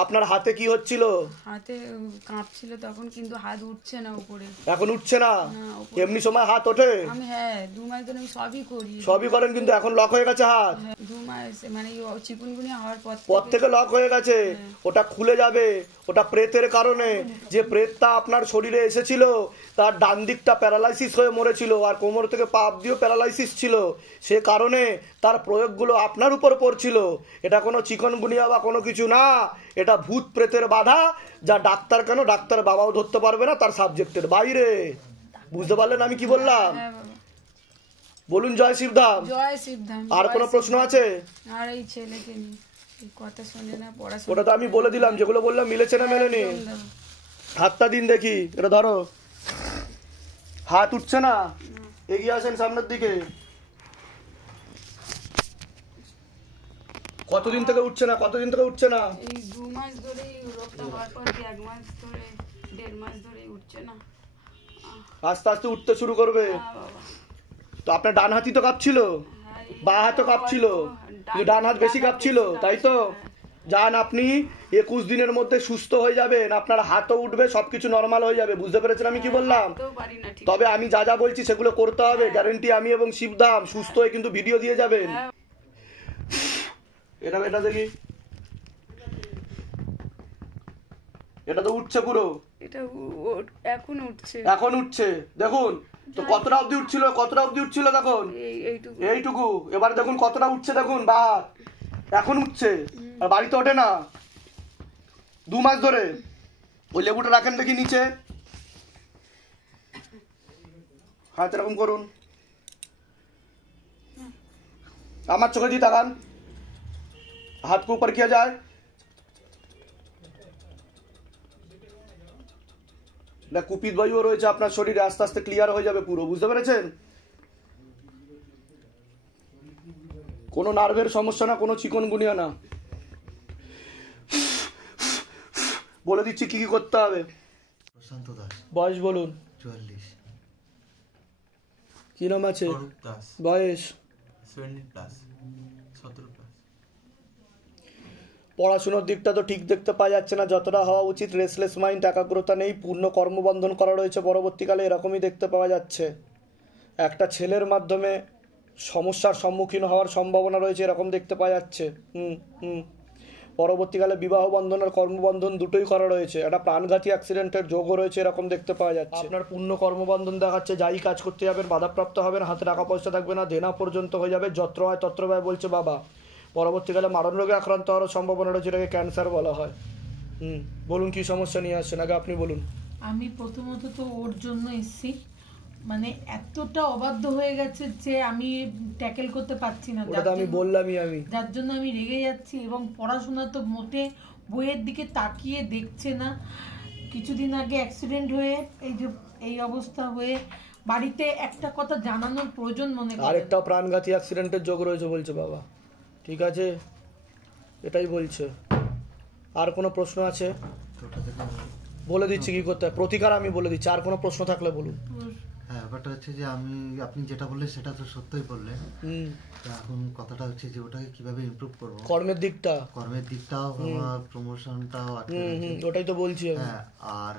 আপনার হাতে কি হচ্ছিল? হাতে কাঁপছিল তখন, কিন্তু হাত উঠছে না উপরে। এখন উঠছে না? এমনি সময় হাত ওঠে? আমি 2 মাস ধরে আমি সবই করি। সবই করেন, কিন্তু এখন লক হয়ে গেছে হাত? 2 মাস মানে চিকুনগুনিয়া হওয়ার পর থেকে লক হয়ে গেছে। ওটা খুলে যাবে, ওটা প্রেতের কারণে। যে প্রেতটা আপনার শরীরে এসেছিল তার ডান দিকটা প্যারালাইসিস হয়ে মরেছিল, আর কোমর থেকে পা অব্দিও প্যারালাইসিস ছিল। সে কারণে তার প্রয়োগগুলো আপনার উপর পড়ছিল। এটা কোনো চিকনগুনিয়া বা কোনো কিছু না, এটা ভূত প্রেতের বাধা, যা ডাক্তার কেন ডাক্তার বাবাও ধরতে পারবে না, তার সাবজেক্টের বাইরে। বুঝতে পারলেন আমি কি বললাম? বলুন জয় শিবধাম। জয় শিবধাম। আর কোনো প্রশ্ন আছে? আর এই ছেলেকে নিয়ে কথা শুনে না, পড়াশোনা। ওটা তো আমি বলে দিলাম, যেগুলো বললাম মিলেছে না মেলেনি? হাতটা দিন দেখি, এটা ধরো। হাত উঠছে না? এগিয়ে আসেন সামনের দিকে। কতদিন থেকে উঠছে না? কতদিন থেকে উঠছে না? এই 2 মাস ধরেই রোগটা হওয়ার পর 1 মাস ধরে 1.5 মাস ধরেই উঠছে না। আস্তে আস্তে উঠতে শুরু করবে। তো আপনার ডান হাতই তো কাঁপছিল, বা হাতও কাঁপছিল, ডান হাত বেশি কাঁপছিল, তাই তো? যান, আপনি 21 দিনের মধ্যে সুস্থ হয়ে যাবেন, আপনার হাতও উঠবে, সবকিছু নর্মাল হয়ে যাবে। বুঝতে পেরেছেন আমি কি বললাম? তবে আমি যা যা বলছি সেগুলো করতে হবে, গ্যারেন্টি আমি এবং শিবধাম। সুস্থ হয়ে কিন্তু ভিডিও দিয়ে যাবেন। এটা এটা দেখি, এটা তো উঠছে পুরো। এটা এখন উঠছে, এখন উঠছে। দেখুন তো কতটা অবধি উঠছিল, কতটা অবধি উঠছিল দেখুন, এইটুকু। এবার দেখুন কতটা উঠছে, দেখুন বা এখন উঠছে। আর বাড়িতে ওঠে না 2 মাস ধরে। ওই লেবুটা রাখেন দেখি নিচে, হাত এরকম করুন, আমার চোখে দিয়ে তাকান। हाथ को ऊपर किया जाए, কুপিত বায়ু রয়েছে আপনার শরীরে, আস্তে আস্তে ক্লিয়ার হয়ে যাবে পুরো। বুঝতে পেরেছেন? কোনো নার্ভের সমস্যা না, কোনো চিকনগুনিয়া না। বলে দিচ্ছি কি কি করতে হবে। প্রশান্ত দাস, বয়স বলুন। 44। কি নাম আছে? বয়স 17+। পড়াশোনার দিকটা তো ঠিক দেখতে পাওয়া যাচ্ছে না যতটা হওয়া উচিত। রেসলেস মাইন্ড, একাগ্রতা নেই, পূর্ণ কর্মবন্ধন করা রয়েছে পরবর্তীকালে, এরকমই দেখতে পাওয়া যাচ্ছে। একটা ছেলের মাধ্যমে সমস্যার সম্মুখীন হওয়ার সম্ভাবনা রয়েছে, এরকম দেখতে পাওয়া যাচ্ছে। পরবর্তীকালে বিবাহ বন্ধন আর কর্মবন্ধন দুটোই করা রয়েছে। একটা প্রাণঘাতী অ্যাক্সিডেন্টের যোগও রয়েছে, এরকম দেখতে পাওয়া যাচ্ছে। আপনার পূর্ণ কর্মবন্ধন দেখাচ্ছে, যাই কাজ করতে যাবেন বাধাপ্রাপ্ত হবেন, হাতে টাকা পয়সা থাকবে না, দেনা পর্যন্ত হয়ে যাবে, যত্র হয় তত্র ব্যয় বলছে বাবা। পরবর্তীকালে মারণ রোগে আক্রান্ত হওয়ার সম্ভাবনা রয়েছে, যেটাকে ক্যান্সার বলা হয়। বলুন কি সমস্যা নিয়ে আসছেন, আগে আপনি বলুন। আমি প্রথমত তো ওর জন্য এসেছি, মানে এতটা অবাধ্য হয়ে গেছে যে আমি ট্যাকেল করতে পারছি না। আমি বললামই, যার জন্য আমি রেগে যাচ্ছি। এবং পড়াশোনা তো মোটে বইয়ের দিকে তাকিয়ে দেখছে না। কিছুদিন আগে অ্যাক্সিডেন্ট হয়ে এই অবস্থা হয়ে বাড়িতে একটা কথা জানানোর প্রয়োজন মনে করে। আরেকটা প্রাণঘাতী অ্যাক্সিডেন্টের যোগ রয়েছে বলছে বাবা। ঠিক আছে, এটাই বলছে। আর কোনো প্রশ্ন আছে? বলে দিচ্ছি কি করতে হয়, প্রতিকার আমি বলে দিচ্ছি। আর কোনো প্রশ্ন থাকলে বলুন। হ্যাঁ, ব্যাপারটা হচ্ছে যে আপনি যেটা বললেন সেটা তো সত্যই বললেন। এখন কথাটা হচ্ছে যে ওটাকে কিভাবে ইমপ্রুভ করব, কর্মের দিকটাও আমার প্রমোশনটাও ওটাই তো বলছি। হ্যাঁ, আর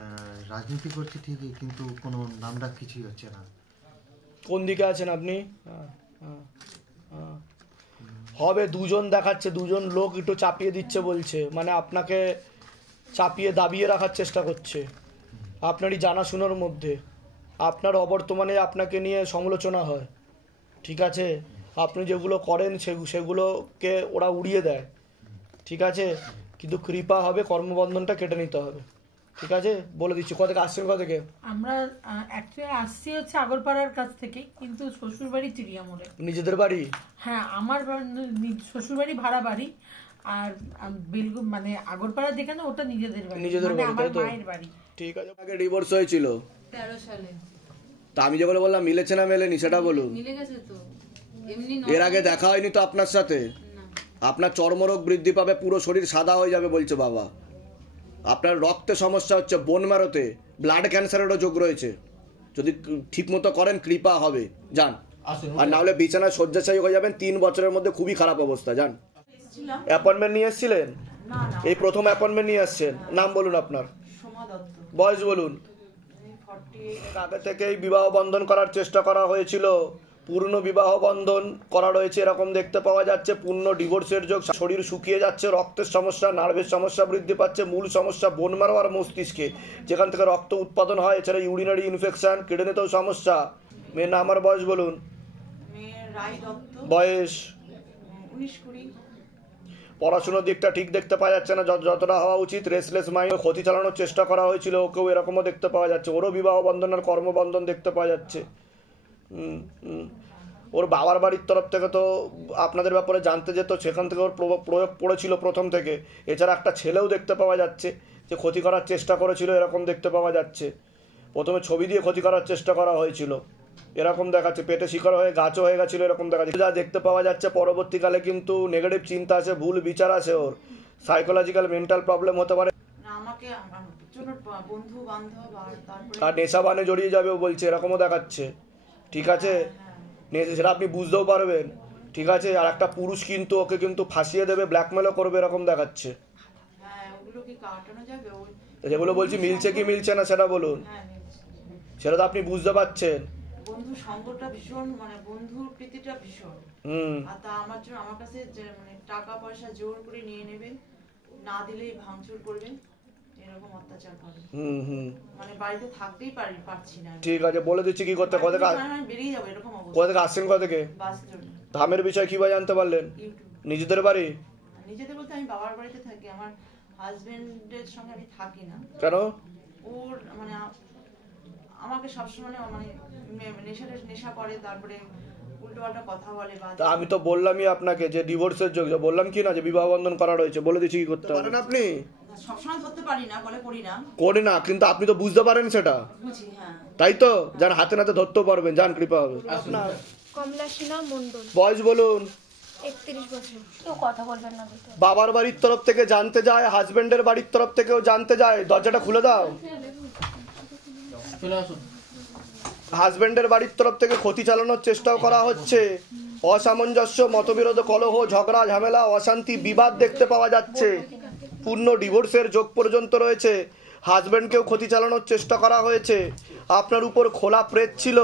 রাজনীতি করছি ঠিকই, কিন্তু কোনো নামডাক কিছুই হচ্ছে না। কোন দিকে আছেন আপনি? হবে, দুজন দেখাচ্ছে, দুজন লোক একটু চাপিয়ে দিচ্ছে বলছে, মানে আপনাকে চাপিয়ে দাবিয়ে রাখার চেষ্টা করছে আপনারই জানাশোনার মধ্যে। আপনার অবর্তমানে আপনাকে নিয়ে সমালোচনা হয়, ঠিক আছে? আপনি যেগুলো করেন সেগুলোকে ওরা উড়িয়ে দেয়, ঠিক আছে? কিন্তু কৃপা হবে, কর্মবন্ধনটা কেটে নিতে হবে, ঠিক আছে? বলে দিচ্ছি। কোথা থেকে আসছেন? কোথা থেকে? আমরা অ্যাকচুয়ালি আসছি হচ্ছে আগরপাড়ার কাছ থেকে, কিন্তু শ্বশুর বাড়ি চিড়িয়ামোড়ে। নিজেদের বাড়ি? হ্যাঁ, আমার শ্বশুর বাড়ি ভাড়া বাড়ি, আর বেলগুম মানে আগরপাড়া যেখানে ওটা নিজেদের বাড়ি, মানে আমার মায়ের বাড়ি। ঠিক আছে। আগে ডিভোর্স হয়েছিল 13 সালে। তা আমি যেগুলো বললাম মিলেছে না মেলেনি সেটা বলুন। মিলে গেছে তো। এমনি এর আগে দেখা হয়নি তো আপনার সাথে? আপনার চর্মরোগ বৃদ্ধি পাবে, পুরো শরীর সাদা হয়ে যাবে বলছে বাবা। আপনার রক্তে সমস্যা হচ্ছে, বোন ম্যারোতে, ব্লাড ক্যান্সারেরও যোগ রয়েছে। যদি ঠিক মতো করেন কৃপা হবে, যান। আর না হলে বিছানায় শয্যাশায়ী হয়ে যাবেন 3 বছরের মধ্যে, খুবই খারাপ অবস্থা। যান। অ্যাপয়েন্টমেন্ট নিয়ে এসেছিলেন? না না এই প্রথম অ্যাপয়েন্টমেন্ট নিয়ে আসছেন? নাম বলুন আপনার, সোমা দত্ত, বয়স বলুন। 48। আগে থেকেই বিবাহ বন্ধন করার চেষ্টা করা হয়েছিল, পূর্ণ বিবাহ বন্ধন করা রয়েছে এরকম দেখতে পাওয়া যাচ্ছে। পূর্ণ ডিভোর্সের যোগ, শরীর শুকিয়ে যাচ্ছে, রক্তের সমস্যা, নার্ভের সমস্যা বৃদ্ধি পাচ্ছে। মূল সমস্যা বোন মারো আর মস্তিষ্কে, যেখান থেকে রক্ত উৎপাদন হয়। এছাড়া ইউরিনারি ইনফেকশন, কিডনিতেও সমস্যা। মেয়ের নাম আর বয়স বলুন। মেয়ের রায় দত্ত, বয়স 19-20। পড়াশোনার দিকটা ঠিক দেখতে পাওয়া যাচ্ছে না যতটা হওয়া উচিত। রেসলেস মাইন্ড, ক্ষতি চালানোর চেষ্টা করা হয়েছিল, ওকেও এরকমও দেখতে পাওয়া যাচ্ছে। ওরও বিবাহ বন্ধন আর কর্মবন্ধন দেখতে পাওয়া যাচ্ছে। ওর বাবার বাড়ির তরফ থেকে তো আপনাদের ব্যাপারে জানতে যেত, সেখান থেকে ওর প্রয়োগ পড়েছিল প্রথম থেকে। এছাড়া একটা ছেলেও দেখতে পাওয়া যাচ্ছে যে ক্ষতি করার চেষ্টা করেছিল, এরকম দেখতে পাওয়া যাচ্ছে। প্রথমে ছবি দিয়ে ক্ষতি করার চেষ্টা করা হয়েছিল, এরকম দেখাচ্ছে। পেটে শিকার হয়ে গাছও হয়ে গেছিল, এরকম দেখাচ্ছে। যা দেখতে পাওয়া যাচ্ছে পরবর্তীকালে কিন্তু নেগেটিভ চিন্তা আছে, ভুল বিচার আছে, ওর সাইকোলজিক্যাল মেন্টাল প্রবলেম হতে পারে। না আমাকে আমার প্রচুর বন্ধু বান্ধব আর তারপরে আর নেশাবানে জড়িয়ে যাবে ও বলছে, এরকমও দেখাচ্ছে। ঠিক আছে, সেটা আপনি বুঝতেও পারবেন। ঠিক আছে, আর একটা পুরুষ কিন্তু ওকে কিন্তু ফাঁসিয়ে দেবে, ব্ল্যাকমেলও করবে, এরকম দেখাচ্ছে। হ্যাঁ ওগুলো কি কাটানো যাবে? ওই যেগুলো বলছি মিলছে কি মিলছে না সেটা বলুন। হ্যাঁ নিশ্চয়ই। সেটা তো আপনি বুঝতে পারছেন। বন্ধু সঙ্গটা ভীষণ, মানে বন্ধুর প্রীতিটা ভীষণ। আর তা আমার জন্য আমার কাছে যে মানে টাকা পয়সা জোর করে নিয়ে নেবে, না দিলেই ভাঙচুর করবে, এরকম অত্যাচার করে। মানে বাড়িতে থাকতেই পারছি না। ঠিক আছে, বলে দিচ্ছি কি করতে। কোথা থেকে আমি বেরিয়ে যাবো এরকম অবস্থা। কোথা থেকে আসছেন? কোথা থেকে? বাস জন্য। ধামের বিষয় কিভাবে জানতে পারলেন? ইউটিউব। নিজেদের বাড়ি? নিজেদের বলতে আমি বাবার বাড়িতে থাকি, আমার হাজবেন্ডের সঙ্গে আমি থাকি না। কেন? ওর মানে আমাকে সবসময় মানে নেশা করে, তারপরে উল্টো পাল্টা কথা বলে। তা আমি তো বললামই আপনাকে যে ডিভোর্সের যোগ, বললাম কি না যে বিবাহ বন্ধন করা রয়েছে। বলে দিচ্ছি কি করতে পারেন আপনি। সবসময় ধরতে পারি না বলে করি না, করে না, কিন্তু আপনি তো বুঝতে পারেন সেটা, বুঝি। হ্যাঁ তাই তো? যান হাতে নাতে ধরতেও পারবেন, যান কৃপা হবে। আপনার কমলা সিনহা মন্ডল, বয়স বলুন। 31 বছর। কেউ কথা বলবেন না ভিতরে। বাবার বাড়ির তরফ থেকে জানতে যায়, হাজবেন্ডের বাড়ির তরফ থেকেও জানতে যায়। দরজাটা খুলে দাও। হাজবেন্ডের বাড়ির তরফ থেকে ক্ষতি চালানোর চেষ্টাও করা হচ্ছে। অসামঞ্জস্য, মতবিরোধ, কলহ, ঝগড়া, ঝামেলা, অশান্তি, বিবাদ দেখতে পাওয়া যাচ্ছে। পূর্ণ ডিভোর্সের যোগ পর্যন্ত রয়েছে। হাজবেন্ডকেও ক্ষতি চালানোর চেষ্টা করা হয়েছে। আপনার উপর খোলা প্রেত ছিল,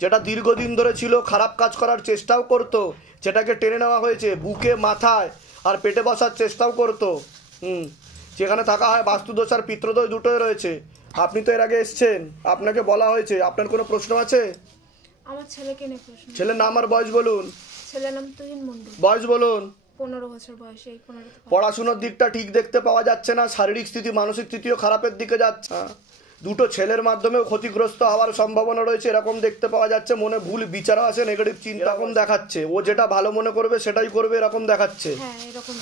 যেটা দীর্ঘদিন ধরে ছিল, খারাপ কাজ করার চেষ্টাও করতো, যেটাকে টেনে নেওয়া হয়েছে বুকে, মাথায় আর পেটে বসার চেষ্টাও করতো। যেখানে থাকা হয় বাস্তুদোষ আর পিতৃদোষ দুটোই রয়েছে। আপনি তো এর আগে এসছেন, আপনাকে বলা হয়েছে। আপনার কোনো প্রশ্ন আছে? আমার ছেলেকে নিয়ে প্রশ্ন। ছেলের নাম আর বয়স বলুন। ছেলের নাম তুহিন মন্ডল, বয়স বলুন। 15 বছর বয়সে। এই 15 পড়াশোনার দিকটা ঠিক দেখতে পাওয়া যাচ্ছে না, শারীরিক স্থিতি, মানসিক স্থিতিও খারাপের দিকে যাচ্ছে। দুটো ছেলের মাধ্যমেও ক্ষতিগ্রস্ত হওয়ার সম্ভাবনা রয়েছে, এরকম দেখতে পাওয়া যাচ্ছে। মনে ভুল বিচারও আছে, নেগেটিভ চিন্তা এরকম দেখাচ্ছে। ও যেটা ভালো মনে করবে সেটাই করবে, এরকম দেখাচ্ছে। হ্যাঁ এরকম।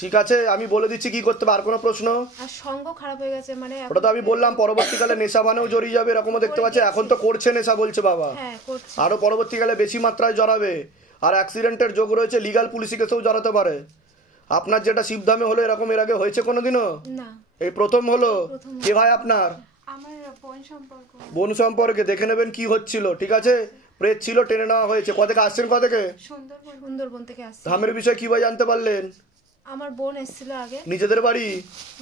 ঠিক আছে, আমি বলে দিচ্ছি কি করতে হবে। আর কোনো প্রশ্ন? আর সঙ্গ খারাপ হয়ে গেছে, মানে ওটা তো আমি বললাম, পরবর্তীকালে নেশাবানেও জড়িয়ে যাবে, এরকমও দেখতে পাচ্ছে। এখন তো করছে নেশা, বলছে বাবা। হ্যাঁ করছে। আরো পরবর্তীকালে বেশি মাত্রায় জড়াবে। আর অ্যাক্সিডেন্টের যোগ রয়েছে, লিগাল পুলিশি কেসেও জড়াতে পারে। আপনার যেটা শিবধামে হলো, এরকম এর আগে হয়েছে কোনোদিনও? না, এই প্রথম হলো। কে ভাই আপনার? আমার বোন সম্পর্ক। বোন সম্পর্কে দেখে নেবেন কি হচ্ছিল। ঠিক আছে, প্রেত ছিল, টেনে নেওয়া হয়েছে। কোথা থেকে আসছেন? কোথা থেকে? সুন্দরবন থেকে আসছে। ধামের বিষয় কিভাবে জানতে পারলেন? আমার বোন এসেছিল আগে। নিজেদের বাড়ি?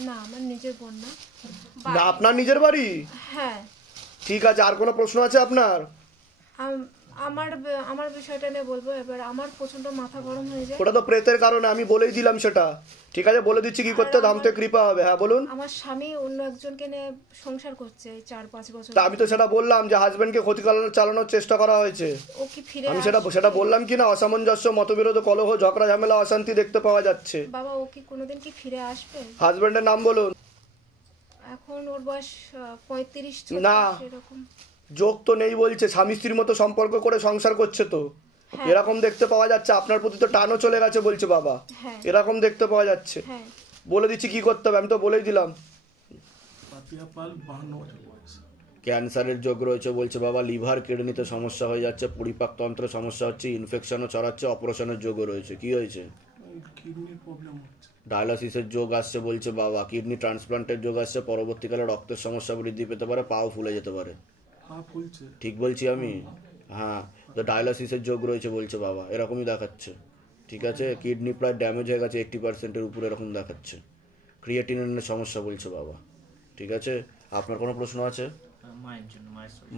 না, আমার নিজের বোন না। না, আপনার নিজের বাড়ি? হ্যাঁ। ঠিক আছে, আর কোনো প্রশ্ন আছে আপনার? আমার বিষয়টা নিয়ে বলবো এবার। আমার প্রচন্ড মাথা গরম হয়ে যায়। ওটা তো প্রেতের কারণে, আমি বলেই দিলাম সেটা। ঠিক আছে, বলে দিচ্ছি কি করতে, ধামতে কৃপা হবে। হ্যাঁ বলুন। আমার স্বামী অন্য একজনকে নিয়ে সংসার করছে 4-5 বছর। তা আমি তো সেটা বললাম যে হাজবেন্ডকে ক্ষতি চালানোর চেষ্টা করা হয়েছে। ও কি ফিরে আমি সেটা বললাম কি না? অসামঞ্জস্য, মতবিরোধ, কলহ, ঝগড়া, ঝামেলা, অশান্তি দেখতে পাওয়া যাচ্ছে। বাবা ও কি কোনোদিন কি ফিরে আসবে? হাজবেন্ডের নাম বলুন। এখন ওর বয়স 35 না, এরকম। যোগ তো নেই বলছে, স্বামী স্ত্রীর মতো সম্পর্ক করে সংসার করছে তো, এরকম দেখতে পাওয়া যাচ্ছে। আপনার প্রতি তো টানও চলে গেছে বলছে বাবা, এরকম দেখতে পাওয়া যাচ্ছে। বলে দিচ্ছি কি করতে হবে, আমি তো বলেই দিলাম। ক্যান্সারের যোগ রয়েছে বলছে বাবা। লিভার, কিডনিতে সমস্যা হয়ে যাচ্ছে, পরিপাকতন্ত্র সমস্যা হচ্ছে, ইনফেকশনও ছড়াচ্ছে, অপারেশনের যোগও রয়েছে। কি হয়েছে? কিডনির প্রবলেম হচ্ছে। ডায়ালিসিসের যোগ আসছে বলছে বাবা। কিডনি ট্রান্সপ্লান্টের যোগ আসছে, পরবর্তীকালে রক্তের সমস্যা বৃদ্ধি পেতে পারে, পাও ফুলে যেতে পারে। ঠিক বলছি আমি? হ্যাঁ, তো ডায়ালিসিসের যোগ রয়েছে বলছে বাবা, এরকমই দেখাচ্ছে। ঠিক আছে, কিডনি প্রায় ড্যামেজ হয়ে গেছে 80%-এর উপরে এরকম দেখাচ্ছে, ক্রিয়েটিনিনের সমস্যা বলছে বাবা। ঠিক আছে, আপনার কোনো প্রশ্ন আছে? মায়ের জন্য,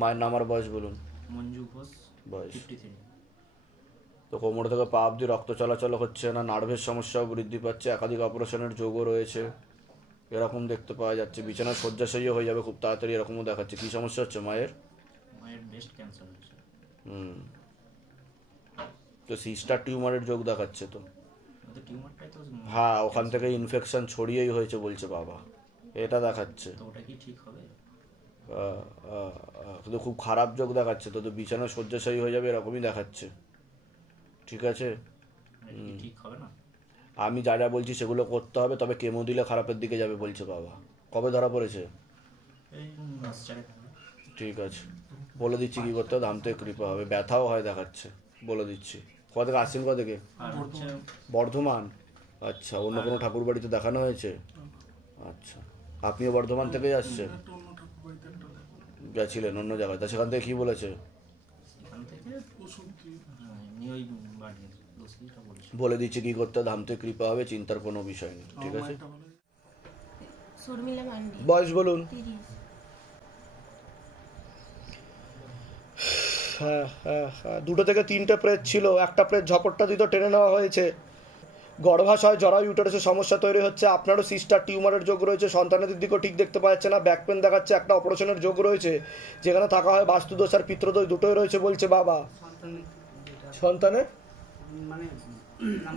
মায়ের নাম আর বয়স বলুন। মঞ্জু ঘোষ, বয়স। 53। তো কোমর থেকে পা অবধি রক্ত চলাচল হচ্ছে না, নার্ভের সমস্যাও বৃদ্ধি পাচ্ছে, একাধিক অপারেশনের যোগও রয়েছে, এরকম দেখতে পাওয়া যাচ্ছে। বিছানায় শয্যাশায়ী হয়ে যাবে খুব তাড়াতাড়ি, এরকমও দেখাচ্ছে। কী সমস্যা হচ্ছে মায়ের? মায়ের ব্রেস্ট ক্যান্সার হয়েছে। তো সিস্টার টিউমারের যোগ দেখাচ্ছে তো। টিউমারটাই তো, হ্যাঁ, ওখান থেকে ইনফেকশন ছড়িয়েই হয়েছে বলছে বাবা, এটা দেখাচ্ছে। তো ওটা কি ঠিক হবে? কিন্তু খুব খারাপ যোগ দেখাচ্ছে তো, তো বিছানায় শয্যাশায়ী হয়ে যাবে এরকমই দেখাচ্ছে। ঠিক আছে, ঠিক হবে না? আমি যা যা বলছি সেগুলো করতে হবে, তবে কেমো দিলে খারাপের দিকে যাবে বলছে বাবা। কবে ধরা পড়েছে? এই মাস চারেক হবে। ঠিক আছে, বলে দিচ্ছি কী করতে হবে, দাম থেকে কৃপা হবে, ব্যথাও হয় দেখাচ্ছে, বলে দিচ্ছি। কোথা থেকে আসছেন, কোথা থেকে? আর হচ্ছে বর্ধমান। আচ্ছা, অন্য কোনো ঠাকুর বাড়িতে দেখানো হয়েছে? আচ্ছা, আপনিও বর্ধমান থেকেই আসছেন? একটা অন্য ঠাকুর বাড়িতে একটা দেখো, গেছিলেন অন্য জায়গায়, তা সেখান থেকে কী বলেছে? এখান থেকে ওষুধ দিয়ে এমনি ওই বাড়ির দোষীটা বলছে। বলে দিচ্ছি কী করতে হবে, ধাম থেকে কৃপা হবে, চিন্তার কোনো বিষয় নেই। ঠিক আছে, একটা বলে শর্মিলা মান্ডি, বয়স বলুন। 30। হ্যাঁ, 2 থেকে 3টে প্রেত ছিল, একটা প্রেত ঝপটটা দিত টেনে নেওয়া হয়েছে। গর্ভাশয় জরা ইউটারাসের সমস্যা তৈরি হচ্ছে, আপনারও সিস্টার টিউমারের যোগ রয়েছে, সন্তানের দিকেও ঠিক দেখতে পাওয়া যাচ্ছে না, ব্যাক পেন দেখাচ্ছে, একটা অপারেশনের যোগ রয়েছে, যেখানে থাকা হয় বাস্তুদোষ আর পিত্রদোষ দুটোই রয়েছে বলছে বাবা। সন্তানের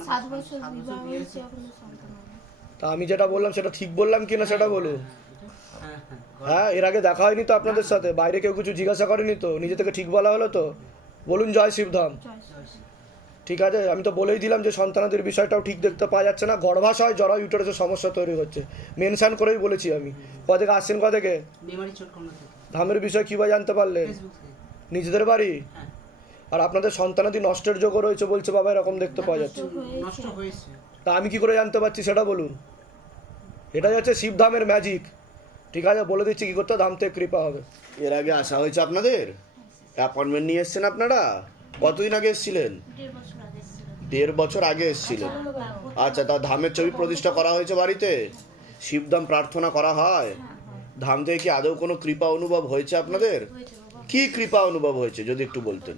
7 বছর বিবাহ হয়েছে, এখনো সন্তান হয়নি। তা আমি যেটা বললাম সেটা ঠিক বললাম কিনা সেটা বলুন। হ্যাঁ, এর আগে দেখা হয়নি তো আপনাদের সাথে? বাইরে কেউ কিছু জিজ্ঞাসা করেনি তো? নিজে থেকে ঠিক বলা হলো তো? বলুন জয় শিবধাম। ঠিক আছে, আমি তো বলেই দিলাম যে সন্তানাদের বিষয়টাও ঠিক দেখতে পাওয়া যাচ্ছে না, গর্ভাশয় জরা ইউটারাসের সমস্যা তৈরি হচ্ছে, মেনশন করেই বলেছি আমি। কোথা থেকে আসছেন, কোথা থেকে? ধামের বিষয় কী বা জানতে পারলেন? নিজেদের বাড়ি? আর আপনাদের সন্তানাদি নষ্টের যোগও রয়েছে বলছে বাবা, এরকম দেখতে পাওয়া যাচ্ছে। তা আমি কি করে জানতে পারছি সেটা বলুন। এটাই হচ্ছে শিবধামের ম্যাজিক। ঠিক আছে, বলে দিচ্ছি কী করতে, ধাম থেকে কৃপা হবে। এর আগে আসা হয়েছে আপনাদের? অ্যাপয়েন্টমেন্ট নিয়ে এসছেন আপনারা? কতদিন আগে এসেছিলেন? 1.5 বছর 1.5 বছর আগে এসেছিলাম। আগে এসেছিলেন। আচ্ছা, তা ধামের ছবি প্রতিষ্ঠা করা হয়েছে বাড়িতে? শিবধাম প্রার্থনা করা হয়? ধাম থেকে কি আদৌ কোনো কৃপা অনুভব হয়েছে আপনাদের? হয়েছে বাবা। কি কৃপা অনুভব হয়েছে যদি একটু বলতেন?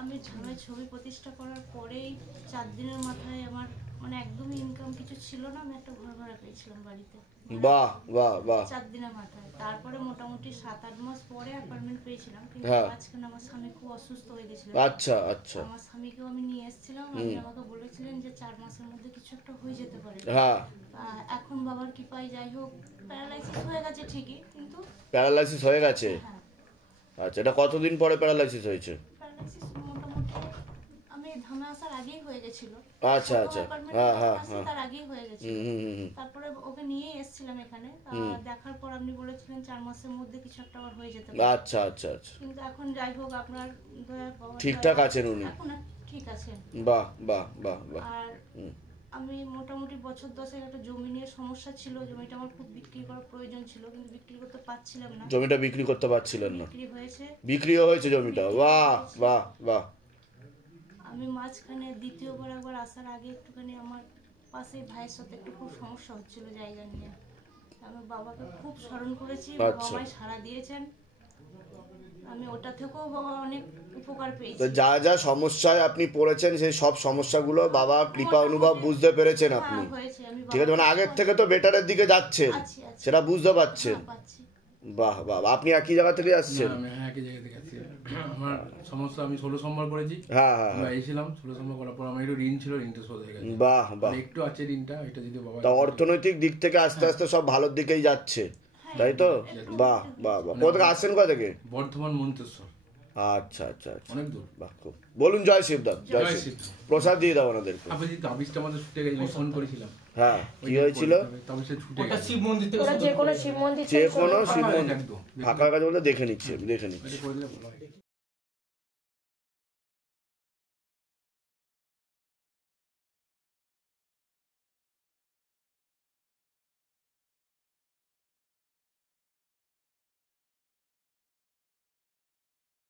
আমি ধামের ছবি প্রতিষ্ঠা করার পরেই 4 দিনের মাথায় আমার মানে একদমই ইনকাম কিছু ছিল না, আমি একটা ঘর ভাড়া পেয়েছিলাম বাড়িতে। বাহ বাহ বাহ। 4 দিনের মাথায়, তারপরে মোটামুটি 7-8 মাস পরে অ্যাপার্টমেন্ট পেয়েছিলাম, কিন্তু হ্যাঁ। মাঝখানে আমার স্বামী খুব অসুস্থ হয়ে গেছিল। আচ্ছা আচ্ছা। আমার স্বামীকেও আমি নিয়ে এসেছিলাম, আপনি আমাকে বলেছিলেন যে 4 মাসের মধ্যে কিছু একটা হয়ে যেতে পারে। হ্যাঁ, এখন বাবার কৃপায় যাই হোক প্যারালাইসিস হয়ে গেছে ঠিকই, কিন্তু প্যারালাইসিস হয়ে গেছে। হ্যাঁ, আচ্ছা, এটা কতদিন পরে প্যারালাইসিস হয়েছে? প্যারালাইসিস মোটামুটি আমি ধামে আসার আগেই হয়ে গেছিল। আচ্ছা আচ্ছা, হ্যাঁ হ্যাঁ হ্যাঁ, তার আগেই হয়ে গেছিল। তারপরে ওকে নিয়েই এসেছিলাম এখানে, দেখার পর আপনি বলেছিলেন 4 মাসের মধ্যে কিছু একটা আবার হয়ে যেতে পারে। আচ্ছা আচ্ছা আচ্ছা, কিন্তু এখন যাই হোক আপনার দয়া পাওয়া ঠিকঠাক আছেন উনি? এখন ঠিক আছেন। বাহ বাহ বাহ বাহ। আর আমি মোটামুটি বছর 10 একটা জমি নিয়ে সমস্যা ছিল, জমিটা আমার খুব বিক্রি করার প্রয়োজন ছিল, কিন্তু বিক্রি করতে পারছিলাম না। জমিটা বিক্রি করতে পারছিলেন না? বিক্রি হয়েছে, বিক্রিও হয়েছে জমিটা? বাহ বাহ বাহ। আমি মাঝখানে দ্বিতীয়বার একবার আসার আগে একটুখানি আমার পাশে ভাইয়ের সাথে একটু খুব সমস্যা হচ্ছিল জায়গা নিয়ে, আমি বাবাকে খুব স্মরণ করেছি, বাবা আমায় সাড়া দিয়েছেন, আমি ওটা থেকেও বাবা অনেক উপকার পেয়েছি। তো যা যা সমস্যায় আপনি পড়েছেন সেই সব সমস্যাগুলো বাবা কৃপা অনুভব বুঝতে পেরেছেন আপনি? হয়েছে, আমি ঠিক আছে, মানে আগের থেকে তো বেটারের দিকে যাচ্ছেন, সেটা বুঝতে পারছেন? পাচ্ছি। বাহ বাহ। আপনি একই জায়গা থেকে আসছেন? আমি একই জায়গা থেকে আসছি। আমার সমস্যা, আমি 16 সোমবার করেছি। হ্যাঁ হ্যাঁ হ্যাঁ, এসেছিলাম 16 সোমবার করার পর আমার একটু ঋণ ছিল, ঋণটা শোধ হয়ে গেছে। বাহ বাহ। একটু আছে ঋণটা, এটা যদি বাবা। তা অর্থনৈতিক দিক থেকে আস্তে আস্তে সব ভালোর দিকেই যাচ্ছে, তাই তো? বাহ বাহ বাহ। কোথা থেকে আসছেন, কোথা থেকে? বর্ধমান মন্তেশ্বর। আচ্ছা আচ্ছা আচ্ছা, অনেক দূর। বাহ, খুব। বলুন জয় শিবদাম। জয় জয় শিব। শিব। প্রসাদ দিয়ে দাও ওনাদেরকে। আপনি যে তাবিজটা আমাদের ছুটে গেছে, আমি ফোন করেছিলাম। হ্যাঁ, কি হয়েছিল? তাবিজটা ছুটে ওটা গেছে। শিব মন্দির থেকে ওরা যে কোনো শিব মন্দির যে কোনো শিব মন্দির একদম ফাঁকা কাজে বলতে দেখে নিচ্ছি, আমি দেখে নিচ্ছি। এটা করে দিলে ভালো হয়।